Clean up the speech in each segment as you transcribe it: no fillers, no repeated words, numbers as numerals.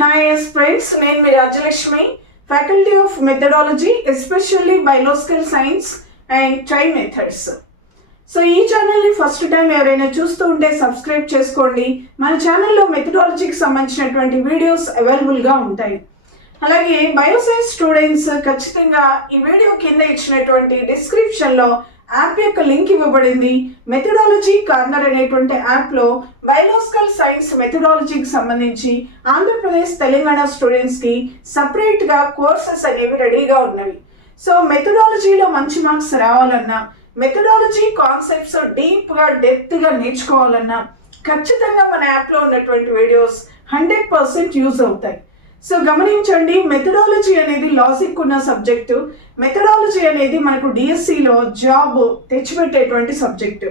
Hi aspirants, నేను మీ Rajalakshmi, faculty of methodology especially biological science and try methods. So ఈ ఛానల్ని ఫస్ట్ టైం ఎవరైనా చూస్తూ ఉంటే సబ్స్క్రైబ్ చేసుకోండి. మన ఛానల్లో మెథడాలజీకి సంబంధించినటువంటి వీడియోస్ అవైలబుల్గా ఉంటాయి. అలాగే బయోసైన్స్ స్టూడెంట్స్ ఖచ్చితంగా ఈ వీడియో కింద ఇచ్చినటువంటి డిస్క్రిప్షన్లో యాప్ యొక్క లింక్ ఇవ్వబడింది. మెథడాలజీ కార్నర్ అనేటువంటి యాప్లో బయోలాజికల్ సైన్స్ మెథడాలజీకి సంబంధించి ఆంధ్రప్రదేశ్ తెలంగాణ స్టూడెంట్స్కి సపరేట్గా కోర్సెస్ అనేవి రెడీగా ఉన్నవి. సో మెథడాలజీలో మంచి మార్క్స్ రావాలన్నా, మెథడాలజీ కాన్సెప్ట్స్ డీప్గా డెప్త్గా నేర్చుకోవాలన్నా ఖచ్చితంగా మన యాప్లో ఉన్నటువంటి వీడియోస్ 100% యూజ్ అవుతాయి. సో గమనించండి, మెథడాలజీ అనేది లాజిక్ ఉన్న సబ్జెక్టు. మెథడాలజీ అనేది మనకు డిఎస్సిలో జాబ్ తెచ్చిపెట్టేటువంటి సబ్జెక్టు.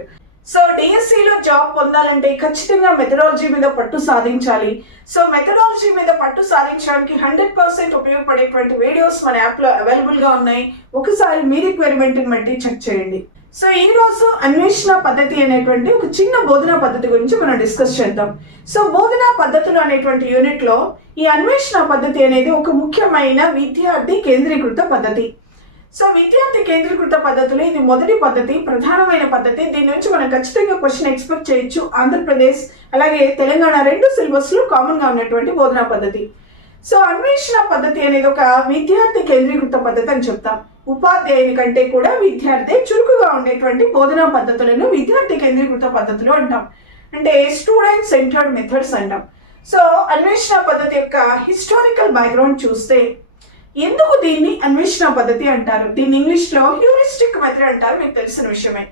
సో డిఎస్సిలో జాబ్ పొందాలంటే ఖచ్చితంగా మెథడాలజీ మీద పట్టు సాధించాలి. సో మెథడాలజీ మీద పట్టు సాధించడానికి 100% ఉపయోగపడేటువంటి వీడియోస్ మన యాప్లో అవైలబుల్గా ఉన్నాయి. ఒకసారి మీ రిక్వైర్మెంట్ని బట్టి చెక్ చేయండి. సో ఈ రోజు అన్వేషణ పద్ధతి అనేటువంటి ఒక చిన్న బోధనా పద్ధతి గురించి మనం డిస్కస్ చేద్దాం. సో బోధనా పద్ధతులు అనేటువంటి యూనిట్లో ఈ అన్వేషణ పద్ధతి అనేది ఒక ముఖ్యమైన విద్యార్థి కేంద్రీకృత పద్ధతి. సో విద్యార్థి కేంద్రీకృత పద్ధతులు ఇది మొదటి పద్ధతి, ప్రధానమైన పద్ధతి. దీని నుంచి మనం ఖచ్చితంగా క్వశ్చన్ ఎక్స్పెక్ట్ చేయొచ్చు. ఆంధ్రప్రదేశ్ అలాగే తెలంగాణ రెండు సిలబస్లు కామన్గా ఉన్నటువంటి బోధనా పద్ధతి. సో అన్వేషణ పద్ధతి అనేది ఒక విద్యార్థి కేంద్రీకృత పద్ధతి అని చెప్తాం. ఉపాధ్యాయుని కంటే కూడా విద్యార్థి చురుకుగా ఉండేటువంటి బోధనా పద్ధతులను విద్యార్థి కేంద్రీకృత పద్ధతులు అంటాం. అంటే స్టూడెంట్ సెంటర్డ్ మెథడ్స్ అంటాం. సో అన్వేషణ పద్ధతి యొక్క హిస్టారికల్ బ్యాక్గ్రౌండ్ చూస్తే ఎందుకు దీన్ని అన్వేషణ పద్ధతి అంటారు? దీన్ని ఇంగ్లీష్లో హ్యూరిస్టిక్ మెథడ్ అంటారు, మీకు తెలిసిన విషయమే.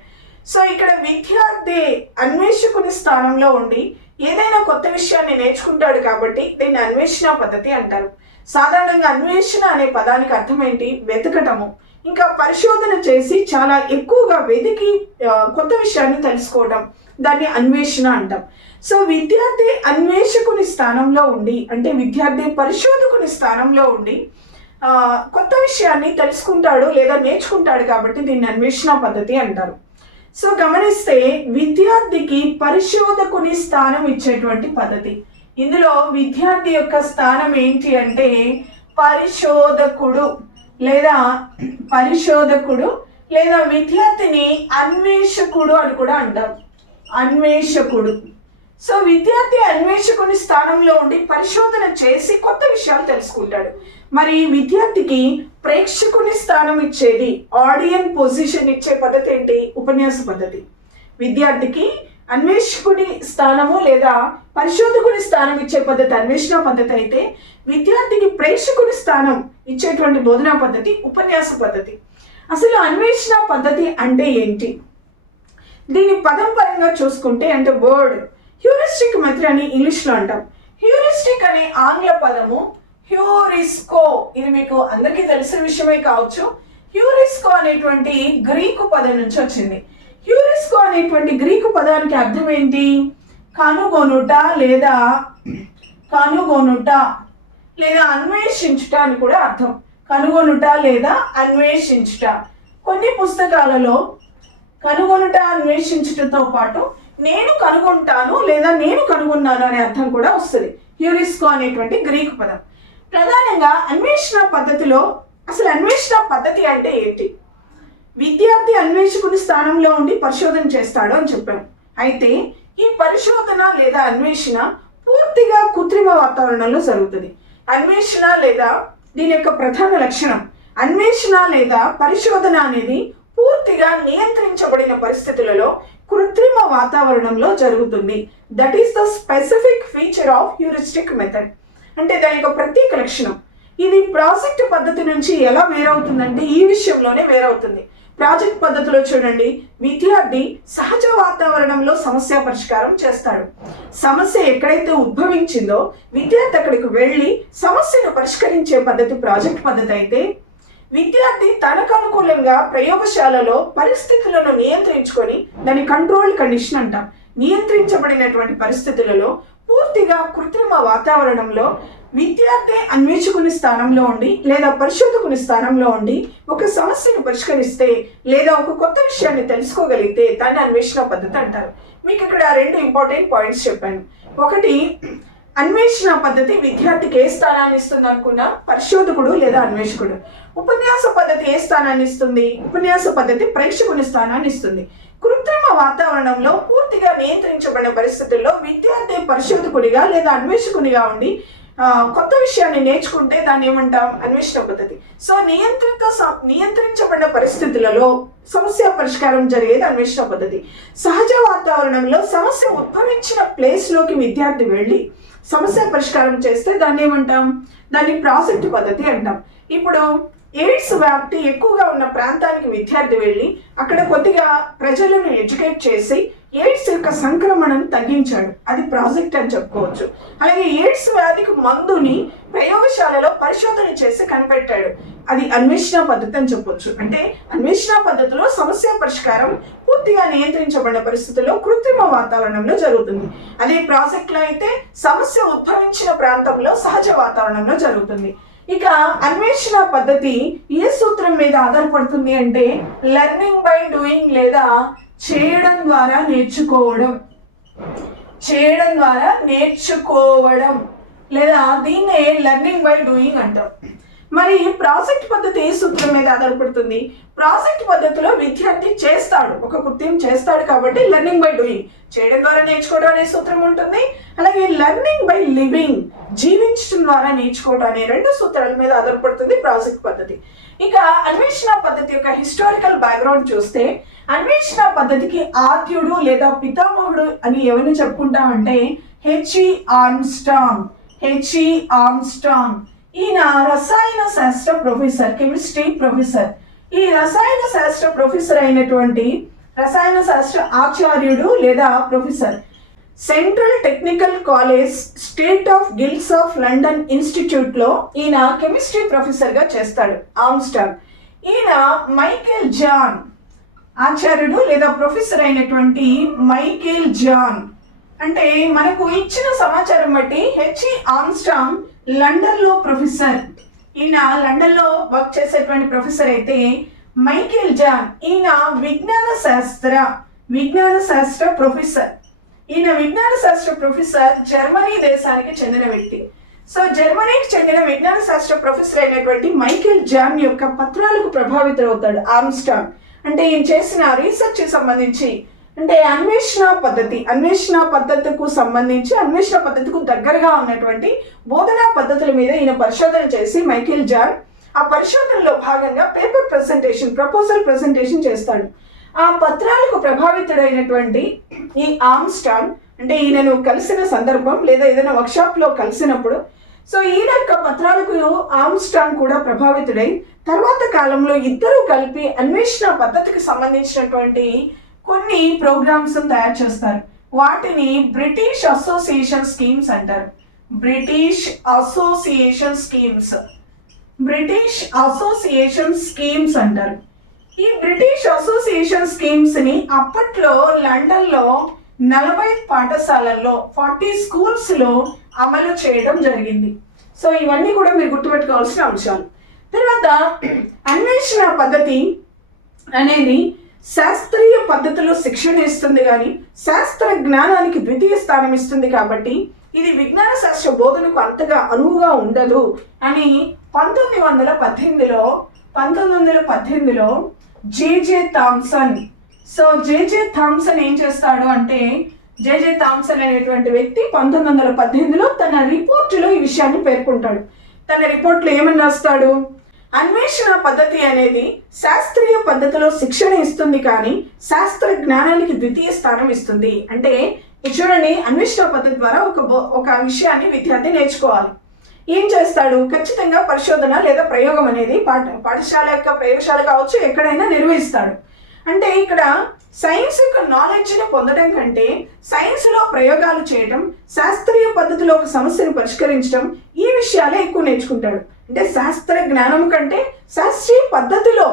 సో ఇక్కడ విద్యార్థి అన్వేషకుని స్థానంలో ఉండి ఏదైనా కొత్త విషయాన్ని నేర్చుకుంటాడు కాబట్టి దీన్ని అన్వేషణ పద్ధతి అంటారు. సాధారణంగా అన్వేషణ అనే పదానికి అర్థం ఏంటి? వెతకటము, ఇంకా పరిశోధన చేసి చాలా ఎక్కువగా వెతికి కొత్త విషయాన్ని తెలుసుకోవడం, దాన్ని అన్వేషణ అంటాం. సో విద్యార్థి అన్వేషకుని స్థానంలో ఉండి, అంటే విద్యార్థి పరిశోధకుని స్థానంలో ఉండి కొత్త విషయాన్ని తెలుసుకుంటాడు లేదా నేర్చుకుంటాడు కాబట్టి దీన్ని అన్వేషణ పద్ధతి అంటారు. సో గమనిస్తే విద్యార్థికి పరిశోధకుని స్థానం ఇచ్చేటువంటి పద్ధతి. ఇందులో విద్యార్థి యొక్క స్థానం ఏంటి అంటే పరిశోధకుడు లేదా విద్యార్థిని అన్వేషకుడు అని కూడా అంటారు. అన్వేషకుడు. సో విద్యార్థి అన్వేషకుని స్థానంలో ఉండి పరిశోధన చేసి కొత్త విషయాలు తెలుసుకుంటాడు. మరి విద్యార్థికి ప్రేక్షకుని స్థానం ఇచ్చేది, ఆడియన్ పొజిషన్ ఇచ్చే పద్ధతి ఏంటి? ఉపన్యాస పద్ధతి. విద్యార్థికి అన్వేషకుడి స్థానము లేదా పరిశోధకుని స్థానం ఇచ్చే పద్ధతి అన్వేషణ పద్ధతి అయితే, విద్యార్థికి ప్రేక్షకుని స్థానం ఇచ్చేటువంటి బోధనా పద్ధతి ఉపన్యాస పద్ధతి. అసలు అన్వేషణ పద్ధతి అంటే ఏంటి? దీని పదం పరంగా చూసుకుంటే అంటే వర్డ్ హ్యూరిస్టిక్ మెథడ్ అని ఇంగ్లీష్లో అంటాం. హ్యూరిస్టిక్ అనే ఆంగ్ల పదము హ్యూరిస్కో, ఇది మీకు అందరికీ తెలిసిన విషయమే కావచ్చు. హ్యూరిస్కో అనేటువంటి గ్రీకు పదం నుంచి వచ్చింది. హ్యూరిస్కో అనేటువంటి గ్రీకు పదానికి అర్థం ఏంటి? కనుగొనుట లేదా అన్వేషించుట అని కూడా అర్థం. కనుగొనుట లేదా అన్వేషించుట. కొన్ని పుస్తకాలలో కనుగొనుట అన్వేషించుటతో పాటు నేను కనుగొంటాను లేదా నేను కనుగొన్నాను అనే అర్థం కూడా వస్తుంది. హ్యూరిస్కో అనేటువంటి గ్రీకు పదం. ప్రధానంగా అన్వేషణ పద్ధతిలో అసలు అన్వేషణ పద్ధతి అంటే ఏంటి? విద్యార్థి అన్వేషకుని స్థానంలో ఉండి పరిశోధన చేస్తాడు అని చెప్పాం. అయితే ఈ పరిశోధన లేదా అన్వేషణ పూర్తిగా కృత్రిమ వాతావరణంలో జరుగుతుంది. అన్వేషణ లేదా దీని యొక్క ప్రధాన లక్షణం, అన్వేషణ లేదా పరిశోధన అనేది పూర్తిగా నియంత్రించబడిన పరిస్థితులలో కృత్రిమ వాతావరణంలో జరుగుతుంది. That is the specific feature of heuristic method. అంటే దాని యొక్క ప్రత్యేక లక్షణం. ఇది ప్రాజెక్ట్ పద్ధతి నుంచి ఎలా వేరవుతుందంటే ఈ విషయంలోనే వేరవుతుంది. ప్రాజెక్ట్ పద్ధతిలో చూడండి, విద్యార్థి సహజ వాతావరణంలో సమస్య పరిష్కారం చేస్తాడు. సమస్య ఎక్కడైతే ఉద్భవించిందో విద్యార్థి అక్కడికి వెళ్ళి సమస్యను పరిష్కరించే పద్ధతి ప్రాజెక్ట్ పద్ధతి అయితే, విద్యార్థి తనకు అనుకూలంగా ప్రయోగశాలలో పరిస్థితులను నియంత్రించుకొని దాని కంట్రోల్ కండిషన్ అంటాం. నియంత్రించబడినటువంటి పరిస్థితులలో పూర్తిగా కృత్రిమ వాతావరణంలో విద్యార్థి అన్వేషకుని స్థానంలో ఉండి లేదా పరిశోధకుని స్థానంలో ఉండి ఒక సమస్యను పరిష్కరిస్తే లేదా ఒక కొత్త విషయాన్ని తెలుసుకోగలిగితే దాన్ని అన్వేషణ పద్ధతి అంటారు. మీకు ఇక్కడ రెండు ఇంపార్టెంట్ పాయింట్స్ చెప్పాను. ఒకటి అన్వేషణ పద్ధతి విద్యార్థికి ఏ స్థానాన్ని ఇస్తుంది అనుకున్నా? పరిశోధకుడు లేదా అన్వేషకుడు. ఉపన్యాస పద్ధతి ఏ స్థానాన్ని ఇస్తుంది? ఉపన్యాస పద్ధతి ప్రేక్షకుని స్థానాన్ని ఇస్తుంది. కృత్రిమ వాతావరణంలో పూర్తిగా నియంత్రించబడిన పరిస్థితుల్లో విద్యార్థి పరిశోధకుడిగా లేదా అన్వేషకునిగా ఉండి కొత్త విషయాన్ని నేర్చుకుంటే దాన్ని ఏమంటాం? అన్వేషణ పద్ధతి. సో నియంత్రించబడిన పరిస్థితులలో సమస్య పరిష్కారం జరిగేది అన్వేషణ పద్ధతి. సహజ వాతావరణంలో సమస్య ఉద్భవించిన ప్లేస్లోకి విద్యార్థి వెళ్ళి సమస్య పరిష్కారం చేస్తే దాన్ని ఏమంటాం? దాన్ని ప్రాజెక్ట్ పద్ధతి అంటాం. ఇప్పుడు ఎయిడ్స్ వ్యాప్తి ఎక్కువగా ఉన్న ప్రాంతానికి విద్యార్థి వెళ్ళి అక్కడ కొద్దిగా ప్రజలను ఎడ్యుకేట్ చేసి ఎయిడ్స్ యొక్క సంక్రమణను తగ్గించాడు, అది ప్రాజెక్ట్ అని చెప్పుకోవచ్చు. అలాగే ఎయిడ్స్ వ్యాధికి మందుని ప్రయోగశాలలో పరిశోధన చేసి కనిపెట్టాడు, అది అన్వేషణ పద్ధతి అని చెప్పొచ్చు. అంటే అన్వేషణ పద్ధతిలో సమస్య పరిష్కారం పూర్తిగా నియంత్రించబడిన పరిస్థితుల్లో కృత్రిమ వాతావరణంలో జరుగుతుంది. అదే ప్రాజెక్ట్లో అయితే సమస్య ఉద్భవించిన ప్రాంతంలో సహజ వాతావరణంలో జరుగుతుంది. ఇక అన్వేషణ పద్ధతి ఏ సూత్రం మీద ఆధారపడుతుంది అంటే లెర్నింగ్ బై డూయింగ్ లేదా చేయడం ద్వారా నేర్చుకోవడం. చేయడం ద్వారా నేర్చుకోవడం లేదా దీన్నే లెర్నింగ్ బై డూయింగ్ అంటాం. మరి ప్రాజెక్ట్ పద్ధతి ఏ సూత్రం మీద ఆధారపడుతుంది? ప్రాజెక్ట్ పద్ధతిలో విద్యార్థి చేస్తాడు, ఒక కృత్యం చేస్తాడు కాబట్టి లెర్నింగ్ బై డూయింగ్, చేయడం ద్వారా నేర్చుకోవడం అనే సూత్రం ఉంటుంది. అలాగే లెర్నింగ్ బై లివింగ్, జీవించడం ద్వారా నేర్చుకోవడం అనే రెండు సూత్రాల మీద ఆధారపడుతుంది ప్రాజెక్ట్ పద్ధతి. ఇక అన్వేషణ పద్ధతి యొక్క హిస్టారికల్ బ్యాక్గ్రౌండ్ చూస్తే అన్వేషణ పద్ధతికి ఆద్యుడు లేదా పితామహుడు అని ఎవరిని చెప్పుకుంటామంటే హెచ్ఈ ఆర్మ్స్ట్రాంగ్. హెచ్ఈ ఆర్మ్స్ట్రాంగ్ ఈయన రసాయన శాస్త్ర ప్రొఫెసర్, కెమిస్ట్రీ ప్రొఫెసర్. ఈ రసాయన శాస్త్ర ప్రొఫెసర్ అయినటువంటి రసాయన శాస్త్ర ఆచార్యుడు లేదా professor central technical college state of guilds of London ఇన్స్టిట్యూట్లో ఈయన కెమిస్ట్రీ ప్రొఫెసర్గా చేస్తాడు ఆర్మ్స్ట్రాంగ్. ఈయన మైకేల్ జాన్ ఆచార్యుడు లేదా ప్రొఫెసర్ అయినటువంటి మైకేల్ జాన్. అంటే మనకు ఇచ్చిన సమాచారం బట్టి హెచ్ఈ ఆర్మ్స్ట్రాంగ్ లండన్లో ప్రొఫెసర్, ఈయన లండన్లో వర్క్ చేసేటువంటి ప్రొఫెసర్ అయితే మైకేల్ జాన్ ఈయన విజ్ఞాన శాస్త్ర ప్రొఫెసర్. ఈయన విజ్ఞాన శాస్త్ర ప్రొఫెసర్ జర్మనీ దేశానికి చెందిన వ్యక్తి. సో జర్మనీకి చెందిన విజ్ఞాన శాస్త్ర ప్రొఫెసర్ అయినటువంటి మైకేల్ జాన్ యొక్క పత్రాలకు ప్రభావితులవుతాడు ఆర్మ్స్ట్రాంగ్. అంటే ఈయన చేసిన రీసెర్చ్ సంబంధించి అంటే అన్వేషణ పద్ధతికు సంబంధించి అన్వేషణ పద్ధతికు దగ్గరగా ఉన్నటువంటి బోధనా పద్ధతుల మీద ఈయన పరిశోధన చేసి మైకేల్ జాన్ ఆ పరిశోధనలో భాగంగా ప్రపోజల్ ప్రెజెంటేషన్ చేస్తాడు. ఆ పత్రాలకు ప్రభావితుడైనటువంటి ఈ ఆర్మ్స్ట్రాంగ్ అంటే ఈయనను కలిసిన సందర్భం లేదా ఏదైనా వర్క్షాప్లో కలిసినప్పుడు సో ఈయన యొక్క పత్రాలకు ఆర్మ్స్ట్రాంగ్ కూడా ప్రభావితుడై తర్వాత కాలంలో ఇద్దరు కలిపి అన్వేషణ పద్ధతికి సంబంధించినటువంటి కొన్ని ప్రోగ్రామ్స్ తయారు చేస్తారు. వాటిని బ్రిటిష్ అసోసియేషన్ స్కీమ్స్ అంటారు. బ్రిటిష్ అసోసియేషన్ స్కీమ్స్ అంటారు. ఈ బ్రిటిష్ అసోసియేషన్ స్కీమ్స్ ని అప్పట్లో లండన్ లో 40 పాఠశాలల్లో 40 స్కూల్స్ లో అమలు చేయడం జరిగింది. సో ఇవన్నీ కూడా మీరు గుర్తుపెట్టుకోవాల్సిన అంశాలు. తర్వాత అన్వేషణ పద్ధతి అనేది శాస్త్రీయ పద్ధతిలో శిక్షణ ఇస్తుంది కానీ శాస్త్ర జ్ఞానానికి ద్వితీయ స్థానం ఇస్తుంది కాబట్టి ఇది విజ్ఞాన శాస్త్ర బోధనకు అంతగా అనువుగా ఉండదు అని 1918లో J J Thomson. So J J Thomson ఏం చేస్తాడు అంటే జేజే థామ్సన్ అనేటువంటి వ్యక్తి 1918లో తన రిపోర్టులో ఈ విషయాన్ని పేర్కొంటాడు. తన రిపోర్ట్లో ఏమని రాస్తాడు? అన్వేషణ పద్ధతి అనేది శాస్త్రీయ పద్ధతిలో శిక్షణ ఇస్తుంది కానీ శాస్త్ర జ్ఞానానికి ద్వితీయ స్థానం ఇస్తుంది. అంటే చూడండి, అన్వేషణ పద్ధతి ద్వారా ఒక విషయాన్ని విద్యార్థి నేర్చుకోవాలి. ఏం చేస్తాడు? ఖచ్చితంగా పరిశోధన లేదా ప్రయోగం అనేది పాఠశాల యొక్క ప్రయోగశాల కావచ్చు ఎక్కడైనా నిర్వహిస్తాడు. అంటే ఇక్కడ సైన్స్ యొక్క నాలెడ్జ్ని పొందడం కంటే సైన్స్లో ప్రయోగాలు చేయడం, శాస్త్రీయ పద్ధతిలో ఒక సమస్యను పరిష్కరించడం ఈ విషయాలే ఎక్కువ నేర్చుకుంటాడు. అంటే శాస్త్ర జ్ఞానం కంటే శాస్త్రీయ పద్ధతిలో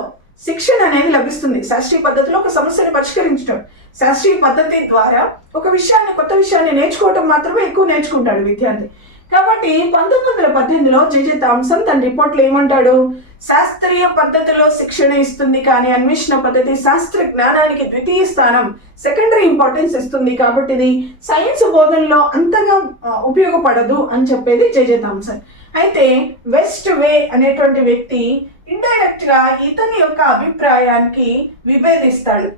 శిక్షణ అనేది లభిస్తుంది. శాస్త్రీయ పద్ధతిలో ఒక సమస్యను పరిష్కరించడం, శాస్త్రీయ పద్ధతి ద్వారా ఒక విషయాన్ని కొత్త విషయాన్ని నేర్చుకోవడం మాత్రమే ఎక్కువ నేర్చుకుంటాడు విద్యార్థి. కాబట్టి 1918లో జెజె థామ్సన్ తన రిపోర్ట్లో ఏమంటాడు, శాస్త్రీయ పద్ధతిలో శిక్షణ ఇస్తుంది కానీ అన్వేషణ పద్ధతి శాస్త్ర జ్ఞానానికి ద్వితీయ స్థానం, సెకండరీ ఇంపార్టెన్స్ ఇస్తుంది, కాబట్టి ఇది సైన్స్ బోధనలో అంతగా ఉపయోగపడదు అని చెప్పేది జెజె థామ్సన్. అయితే వెస్ట్ వే అనేటువంటి వ్యక్తి ఇండైరెక్ట్ గా ఇతని యొక్క అభిప్రాయానికి విభేదిస్తాడు.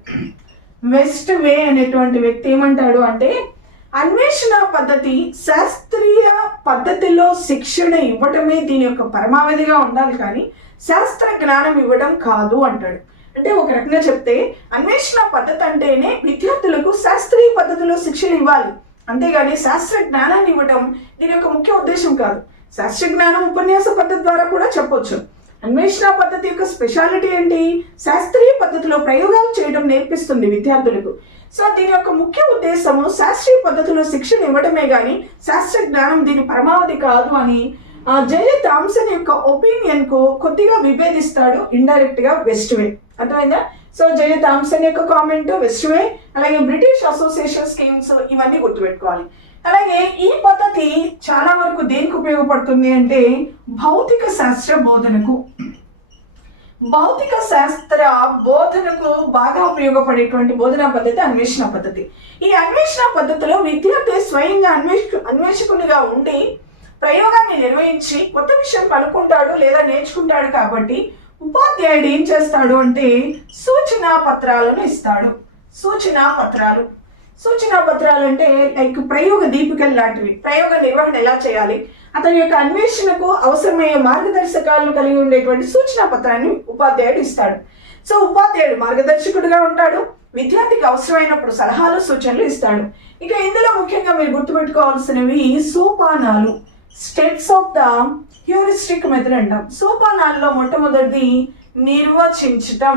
వెస్ట్ వే అనేటువంటి వ్యక్తి ఏమంటాడు అంటే, అన్వేషణ పద్ధతి శాస్త్రీయ పద్ధతిలో శిక్షణ ఇవ్వటమే దీని యొక్క పరమావధిగా ఉండాలి కానీ శాస్త్ర జ్ఞానం ఇవ్వడం కాదు అంటాడు. అంటే ఒక రకంగా చెప్తే అన్వేషణ పద్ధతి అంటేనే విద్యార్థులకు శాస్త్రీయ పద్ధతిలో శిక్షణ ఇవ్వాలి, అంతేగాని శాస్త్ర జ్ఞానాన్ని ఇవ్వడం దీని యొక్క ముఖ్య ఉద్దేశం కాదు. శాస్త్ర జ్ఞానం ఉపన్యాస పద్ధతి ద్వారా కూడా చెప్పొచ్చు. అన్వేషణ పద్ధతి యొక్క స్పెషాలిటీ ఏంటి, శాస్త్రీయ పద్ధతిలో ప్రయోగాలు చేయడం నేర్పిస్తుంది విద్యార్థులకు. సో దీని యొక్క ముఖ్య ఉద్దేశము శాస్త్రీయ పద్ధతిలో శిక్షణ ఇవ్వడమే కానీ శాస్త్ర జ్ఞానం దీని పరమావధి కాదు అని జెజె థామ్సన్ యొక్క ఒపీనియన్ కు కొద్దిగా విభేదిస్తాడు ఇండైరెక్ట్ గా వెస్ట్ వే. అర్థమైందా? సో జెజె థామ్సన్ యొక్క కామెంట్, వెస్ట్ వే, అలాగే బ్రిటిష్ అసోసియేషన్ స్కీమ్స్, ఇవన్నీ గుర్తుపెట్టుకోవాలి. అలాగే ఈ పద్ధతి చాలా వరకు దేనికి ఉపయోగపడుతుంది అంటే భౌతిక శాస్త్ర బోధనకు బాగా ఉపయోగపడేటువంటి బోధనా పద్ధతి అన్వేషణ పద్ధతి. ఈ అన్వేషణ పద్ధతిలో విద్యార్థి స్వయంగా అన్వేషకునిగా ఉండి ప్రయోగాన్ని నిర్వహించి కొత్త విషయం కనుక్కుంటాడు లేదా నేర్చుకుంటాడు. కాబట్టి ఉపాధ్యాయుడు ఏం చేస్తాడు అంటే సూచనా పత్రాలను ఇస్తాడు. సూచనా పత్రాలు అంటే లైక్ ప్రయోగ దీపికలు లాంటివి. ప్రయోగ నిర్వహణ ఎలా చేయాలి, అతని యొక్క అన్వేషణకు అవసరమయ్యే మార్గదర్శకాలను కలిగి ఉండేటువంటి సూచనా పత్రాన్ని ఉపాధ్యాయుడు ఇస్తాడు. సో ఉపాధ్యాయుడు మార్గదర్శకుడిగా ఉంటాడు, విద్యార్థికి అవసరమైనప్పుడు సలహాలు సూచనలు ఇస్తాడు. ఇక ఇందులో ముఖ్యంగా మీరు గుర్తుపెట్టుకోవాల్సినవి సోపానాలు, steps of the heuristic method అంటాం. సోపానాల్లో మొట్టమొదటిది నిర్వచించటం,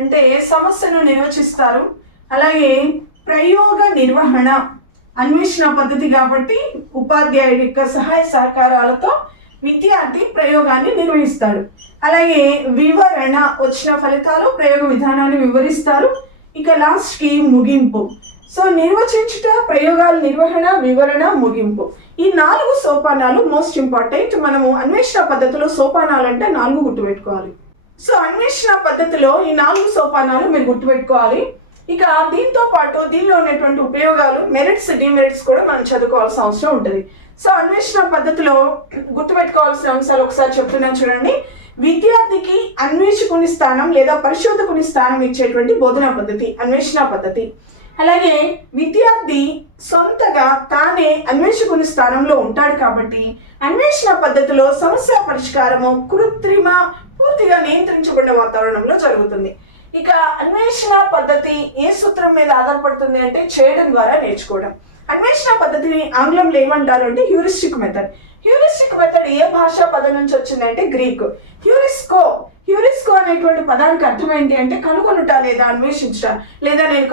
అంటే సమస్యను నిర్వచిస్తారు. అలాగే ప్రయోగ నిర్వహణ, అన్వేషణ పద్ధతి కాబట్టి ఉపాధ్యాయుడి యొక్క సహాయ సహకారాలతో విద్యార్థి ప్రయోగాన్ని నిర్వహిస్తాడు. అలాగే వివరణ, వచ్చిన ఫలితాలు ప్రయోగ విధానాన్ని వివరిస్తారు. ఇక లాస్ట్కి ముగింపు. సో నిర్వచించుట, ప్రయోగాల నిర్వహణ, వివరణ, ముగింపు, ఈ 4 సోపానాలు మోస్ట్ ఇంపార్టెంట్. మనము అన్వేషణ పద్ధతిలో సోపానాలు అంటే 4 గుర్తుపెట్టుకోవాలి. సో అన్వేషణ పద్ధతిలో ఈ 4 సోపానాలు మీరు గుర్తుపెట్టుకోవాలి. ఇక దీంతో పాటు దీనిలో ఉన్నటువంటి ఉపయోగాలు, మెరిట్స్, డిమెరిట్స్ కూడా మనం చదువుకోవాల్సిన అవసరం ఉంటుంది. సో అన్వేషణ పద్ధతిలో గుర్తుపెట్టుకోవాల్సిన అంశాలు ఒకసారి చెప్తున్నాను చూడండి. విద్యార్థికి అన్వేషకుని స్థానం లేదా పరిశోధకుని స్థానం ఇచ్చేటువంటి బోధనా పద్ధతి అన్వేషణ పద్ధతి. అలాగే విద్యార్థి సొంతగా తానే అన్వేషకుని స్థానంలో ఉంటాడు కాబట్టి అన్వేషణ పద్ధతిలో సమస్య పరిష్కారము పూర్తిగా నియంత్రించబడిన వాతావరణంలో జరుగుతుంది. ఇక అన్వేషణ పద్ధతి ఏ సూత్రం మీద ఆధారపడుతుంది అంటే చేయడం ద్వారా నేర్చుకోవడం. అన్వేషణ పద్ధతిని ఆంగ్లంలో ఏమంటారు అంటే హ్యూరిస్టిక్ మెథడ్. హ్యూరిస్టిక్ మెథడ్ ఏ భాషా పదం నుంచి వచ్చిందంటే గ్రీక్. హ్యూరిస్కో అనేటువంటి పదానికి అర్థం ఏంటి అంటే కనుగొనుట లేదా అన్వేషించుట, లేదా నేను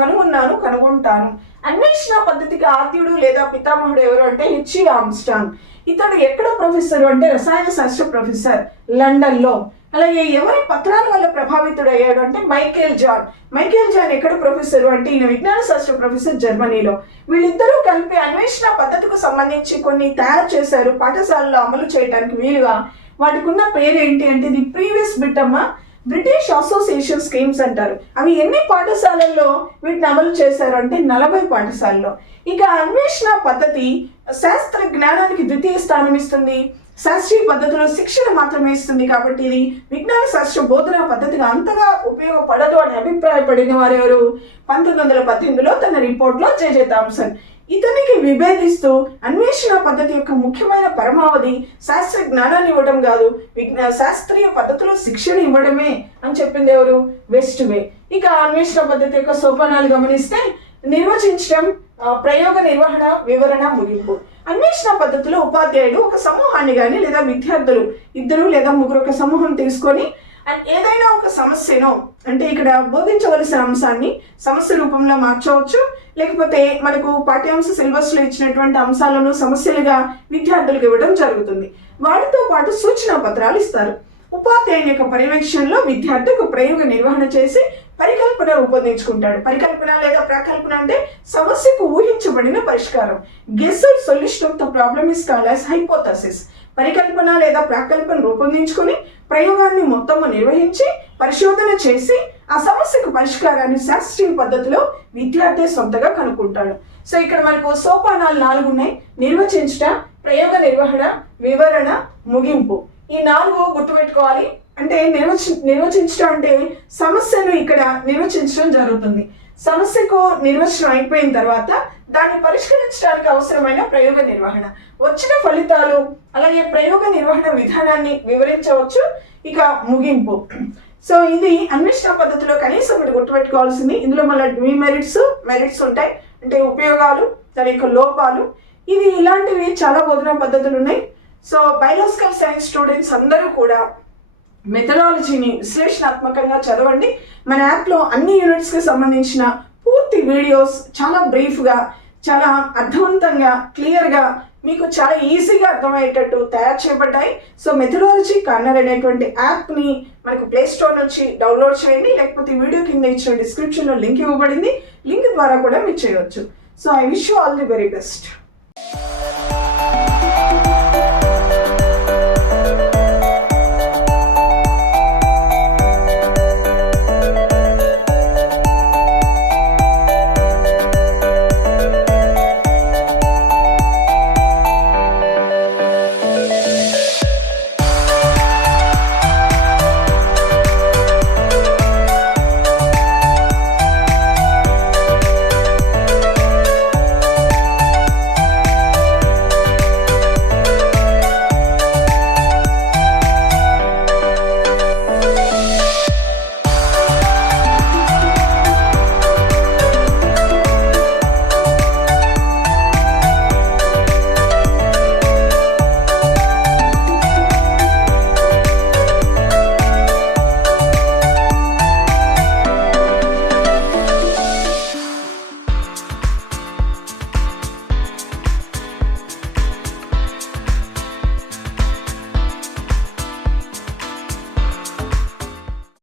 కనుగొంటాను. అన్వేషణ పద్ధతికి ఆద్యుడు లేదా పితామహుడు ఎవరు అంటే హెచ్.ఈ. ఆర్మ్స్ట్రాంగ్. ఇతడు ఎక్కడ ప్రొఫెసర్ అంటే రసాయన శాస్త్ర ప్రొఫెసర్, లండన్లో. అలాగే ఎవరి పత్రాల వల్ల ప్రభావితుడయ్యాడు అంటే మైకేల్ జాన్ ఎక్కడ ప్రొఫెసర్ అంటే ఈయన విజ్ఞాన శాస్త్ర ప్రొఫెసర్, జర్మనీలో. వీళ్ళిద్దరూ కలిపి అన్వేషణ పద్ధతికి సంబంధించి కొన్ని తయారు చేశారు పాఠశాలలో అమలు చేయడానికి వీలుగా. వాటికి ఉన్న పేరు ఏంటి అంటే the previous British association schemes అంటారు. అవి ఎన్ని పాఠశాలల్లో వీటిని అమలు చేశారు అంటే 40 పాఠశాలలో. ఇక అన్వేషణ పద్ధతి శాస్త్ర జ్ఞానానికి ద్వితీయ స్థానం ఇస్తుంది, శాస్త్రీయ పద్ధతిలో శిక్షణ మాత్రమే ఇస్తుంది. కాబట్టి ఇది విజ్ఞాన శాస్త్ర బోధనా పద్ధతిగా అంతగా ఉపయోగపడదు అని అభిప్రాయపడిన వారు ఎవరు? 1918లో తన రిపోర్ట్లో జెజె థామ్సన్. ఇతనికి విభేదిస్తూ అన్వేషణ పద్ధతి యొక్క ముఖ్యమైన పరమావధి శాస్త్ర జ్ఞానాన్ని ఇవ్వడం కాదు, శాస్త్రీయ పద్ధతిలో శిక్షణ ఇవ్వడమే అని చెప్పింది ఎవరు? వెస్ట్ వే. ఇక అన్వేషణ పద్ధతి యొక్క సోపానాలు గమనిస్తే నిర్వచించడం, ప్రయోగ నిర్వహణ, వివరణ, ముగింపు. అన్వేషణ పద్ధతిలో ఉపాధ్యాయుడు ఒక సమూహాన్ని కానీ లేదా విద్యార్థులు 2 లేదా 3 ఒక సమూహం తీసుకొని ఏదైనా ఒక సమస్యను అంటే ఇక్కడ బోధించవలసిన అంశాన్ని సమస్య రూపంలో మార్చవచ్చు, లేకపోతే మనకు పాఠ్యాంశ సిలబస్లో ఇచ్చినటువంటి అంశాలను సమస్యలుగా విద్యార్థులకు ఇవ్వడం జరుగుతుంది. వాటితో పాటు సూచనా పత్రాలు ఇస్తారు. ఉపాధ్యాయుని యొక్క పర్యవేక్షణలో విద్యార్థి ఒక ప్రయోగ నిర్వహణ చేసి పరికల్పన రూపొందించుకుంటాడు. పరికల్పన లేదా ప్రకల్పన అంటే సమస్యకు ఊహించబడి ఊహించబడిన పరిష్కారం. Guessed solution of the problem is called as hypothesis. పరికల్పన లేదా ప్రాకల్పన రూపొందించుకొని ప్రయోగాన్ని మొత్తము నిర్వహించి పరిశోధన చేసి ఆ సమస్యకు పరిష్కారాన్ని శాస్త్రీయ పద్ధతిలో విద్యార్థి సొంతగా కనుక్కుంటాడు. సో ఇక్కడ మనకు సోపానాలు 4 ఉన్నాయి. నిర్వచించుట, ప్రయోగ నిర్వహణ, వివరణ, ముగింపు. ఈ 4 గుర్తుపెట్టుకోవాలి. అంటే నిర్వచించడం అంటే సమస్యను ఇక్కడ నిర్వచించడం జరుగుతుంది. సమస్యకు నిర్వచనం అయిపోయిన తర్వాత దాన్ని పరిష్కరించడానికి అవసరమైన ప్రయోగ నిర్వహణ, వచ్చిన ఫలితాలు, అలాగే ప్రయోగ నిర్వహణ విధానాన్ని వివరించవచ్చు. ఇక ముగింపు. సో ఇది అన్వేషణ పద్ధతిలో కనీసం మీరు గుర్తుపెట్టుకోవాల్సింది. ఇందులో మళ్ళీ మెరిట్స్ ఉంటాయి, అంటే ఉపయోగాలు, దాని యొక్క లోపాలు. ఇది ఇలాంటివి చాలా బోధనా పద్ధతులు ఉన్నాయి. సో బయోలాజికల్ సైన్స్ స్టూడెంట్స్ అందరూ కూడా మెథడాలజీని విశ్లేషణాత్మకంగా చదవండి. మన యాప్లో అన్ని యూనిట్స్కి సంబంధించిన పూర్తి వీడియోస్ చాలా బ్రీఫ్గా, చాలా అర్థవంతంగా, క్లియర్గా, మీకు చాలా ఈజీగా అర్థమయ్యేటట్టు తయారు చేయబడ్డాయి. సో మెథడాలజీ కార్నర్ అనేటువంటి యాప్ని మనకు ప్లే స్టోర్ నుంచి డౌన్లోడ్ చేయండి, లేకపోతే వీడియో కింద ఇచ్చిన డిస్క్రిప్షన్లో లింక్ ఇవ్వబడింది. లింక్ ద్వారా కూడా మీరు చేయవచ్చు. So I wish you all the very best.